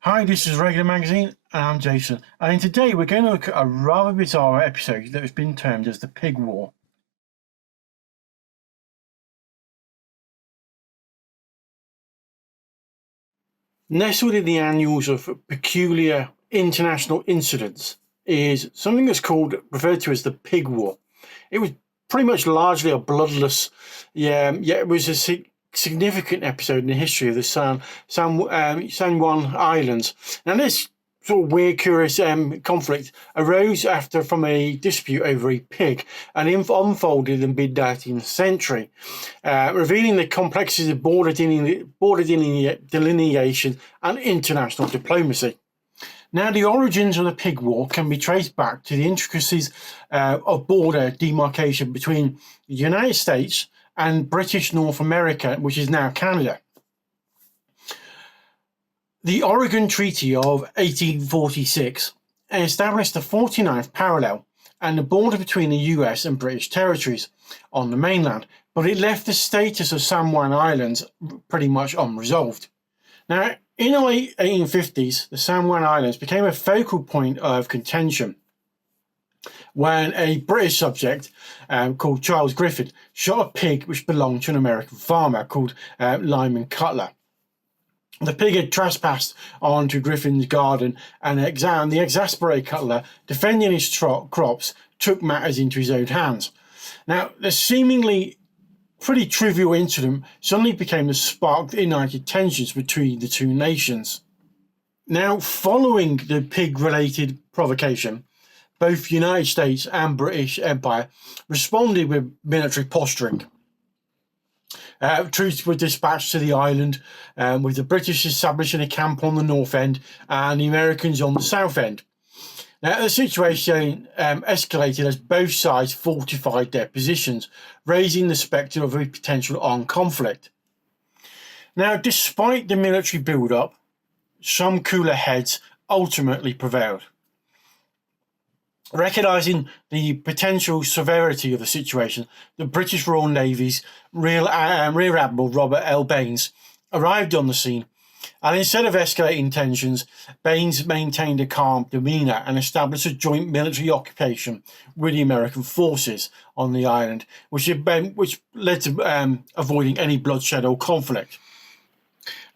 Hi, this is Regular Magazine, and I'm Jason. And today we're going to look at a rather bizarre episode that has been termed as the Pig War. Nestled in the annals of peculiar international incidents is something that's referred to as the Pig War. It was pretty much largely a bloodless, it was a significant episode in the history of the San Juan Islands. Now, this sort of weird, curious conflict arose from a dispute over a pig and unfolded in the mid-19th century, revealing the complexities of border delineation and international diplomacy. Now, the origins of the Pig War can be traced back to the intricacies of border demarcation between the United States and British North America, which is now Canada. The Oregon Treaty of 1846 established the 49th parallel and the border between the US and British territories on the mainland, but it left the status of San Juan Islands pretty much unresolved. Now, in the late 1850s, the San Juan Islands became a focal point of contention when a British subject called Charles Griffin shot a pig which belonged to an American farmer called Lyman Cutler. The pig had trespassed onto Griffin's garden, and the exasperated Cutler, defending his crops, took matters into his own hands. Now, the seemingly pretty trivial incident suddenly became the spark that ignited tensions between the two nations. Now, following the pig-related provocation, both United States and British Empire responded with military posturing. Troops were dispatched to the island, with the British establishing a camp on the north end and the Americans on the south end. Now, the situation escalated as both sides fortified their positions, raising the spectre of a potential armed conflict. Now, despite the military build-up, some cooler heads ultimately prevailed. Recognising the potential severity of the situation, the British Royal Navy's Rear Admiral Robert L. Baines arrived on the scene, and instead of escalating tensions, Baines maintained a calm demeanour and established a joint military occupation with the American forces on the island, which led to avoiding any bloodshed or conflict.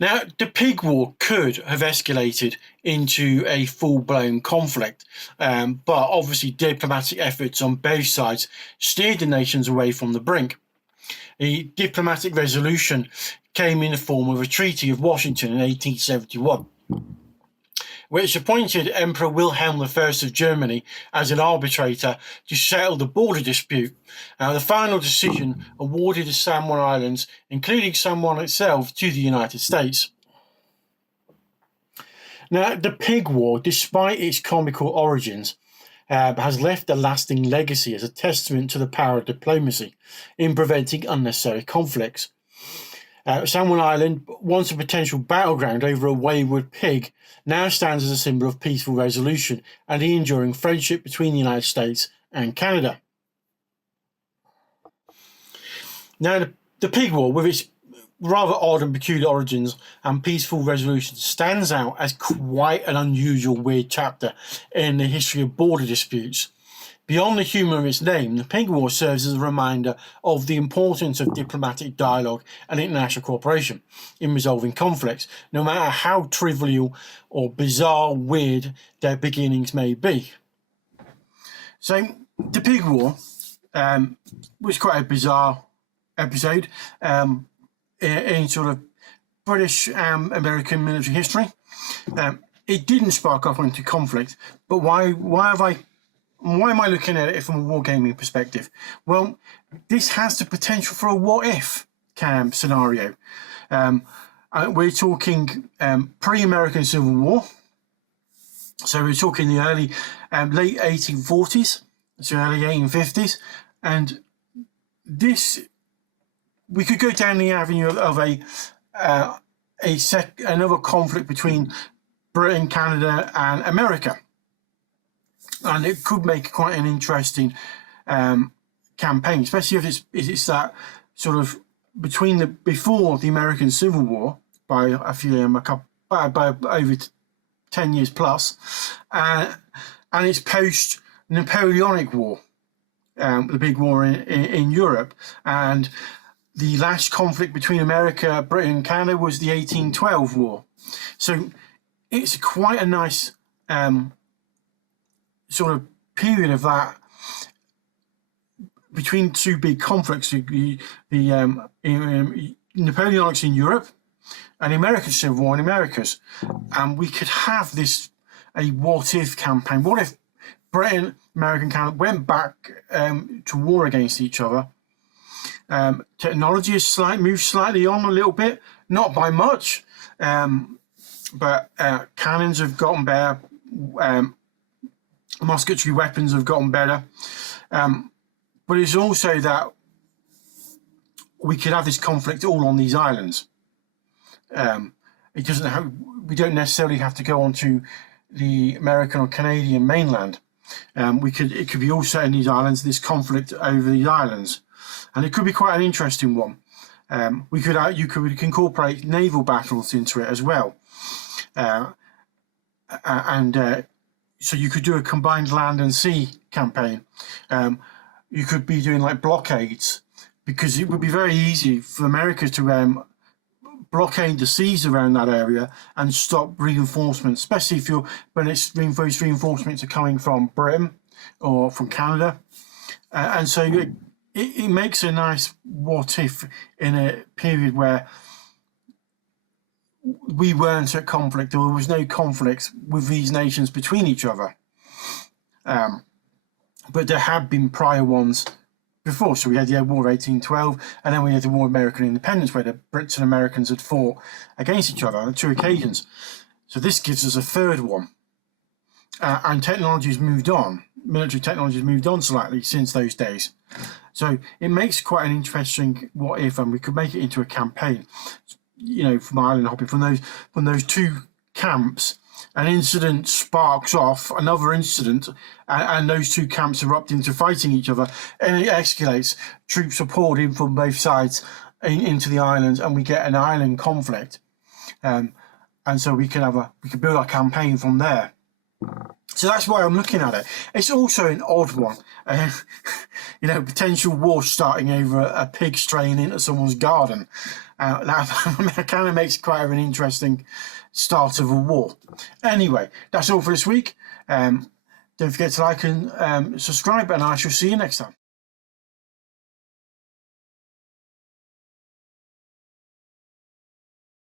Now, the Pig War could have escalated into a full-blown conflict, but obviously diplomatic efforts on both sides steered the nations away from the brink. The diplomatic resolution came in the form of a Treaty of Washington in 1871, which appointed Emperor Wilhelm I of Germany as an arbitrator to settle the border dispute. The final decision awarded the San Juan Islands, including San Juan itself, to the United States. Now, the Pig War, despite its comical origins, has left a lasting legacy as a testament to the power of diplomacy in preventing unnecessary conflicts. San Juan Island, once a potential battleground over a wayward pig, now stands as a symbol of peaceful resolution and the enduring friendship between the United States and Canada. Now, the Pig War, with its rather odd and peculiar origins and peaceful resolution, stands out as quite an unusual, weird chapter in the history of border disputes. Beyond the humour of its name, the Pig War serves as a reminder of the importance of diplomatic dialogue and international cooperation in resolving conflicts, no matter how trivial or bizarre, weird their beginnings may be. So, the Pig War was quite a bizarre episode in sort of British American military history. It didn't spark off into conflict, but why am I looking at it from a wargaming perspective? Well, this has the potential for a what-if scenario. We're talking pre-American Civil War. So we're talking the late 1840s to early 1850s. And this, we could go down the avenue of another conflict between Britain, Canada, and America. And it could make quite an interesting campaign, especially if it's that sort of before the American Civil War by over 10 years plus, and it's post-Napoleonic War, the big war in Europe, and the last conflict between America, Britain, and Canada was the 1812 war. So it's quite a nice sort of period of that between two big conflicts: the Napoleonics in Europe and the American Civil War in Americas. And we could have a what-if campaign. What if Britain, America, and Canada went back to war against each other? Technology has moved slightly on a little bit, not by much, but cannons have gotten better, musketry weapons have gotten better, but it's also that we could have this conflict all on these islands. It doesn't have. We don't necessarily have to go onto the American or Canadian mainland. It could be also in these islands. This conflict over these islands, and it could be quite an interesting one. You could incorporate naval battles into it as well, so you could do a combined land and sea campaign. You could be doing like blockades, because it would be very easy for America to blockade the seas around that area and stop reinforcements, especially when those reinforcements are coming from Britain or from Canada. And so it makes a nice what if in a period where we weren't at conflict, or there was no conflict with these nations between each other. But there had been prior ones before. So we had the War of 1812, and then we had the War of American Independence, where the Brits and Americans had fought against each other on 2 occasions. So this gives us a third one. And technology has moved on. Military technology has moved on slightly since those days. So it makes quite an interesting what if, and we could make it into a campaign. From island hopping, from those two camps, an incident sparks off another incident, and those two camps erupt into fighting each other, and it escalates. Troops are poured in from both sides into the islands, and we get an island conflict. And so we can build our campaign from there. So that's why I'm looking at it. It's also an odd one. Potential war starting over a pig straying into someone's garden. That kind of makes quite an interesting start of a war. Anyway, that's all for this week. Don't forget to like and subscribe, and I shall see you next time.